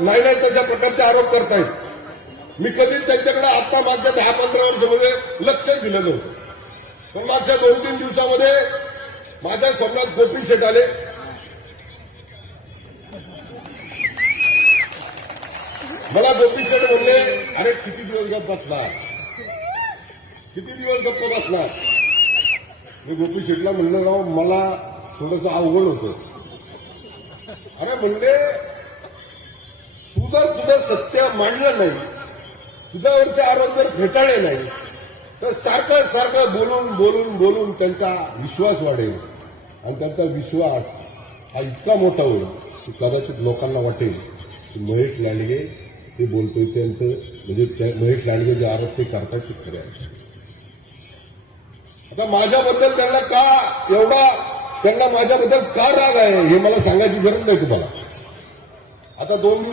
नाही नाही तशा प्रकारचे आरोप करतायत। मी कधीच त्यांच्याकडे आता मागच्या 10-15 वर्षामध्ये लक्ष दिलं नव्हतं, पण मागच्या 2-3 दिवसामध्ये माझ्या स्वप्नात गोपी शेठ आले। मला गोपी शेठ म्हणले, अरे किती दिवस गप्प बसणार, किती दिवस गप्प बसणार। मी गोपी शेठला म्हणलं, राव मला थोडंसं अवघड होतं। अरे म्हणले, तुझं सत्य मांडलं नाही, तुझ्यावरचे आरोप जर फेटाळले नाही, तर सारखं सारखं बोलून बोलून बोलून त्यांचा विश्वास वाढेल आणि त्यांचा विश्वास हा इतका मोठा होईल की कदाचित लोकांना वाटेल की महेश लांडगे ते बोलतोय त्यांचं, म्हणजे महेश लांडगे जे आरोप ते करतात ते खरे आहे। आता माझ्याबद्दल त्यांना का एवढा, त्यांना माझ्याबद्दल का राग आहे हे मला सांगायची गरज नाही तुम्हाला। आता 2 दिवस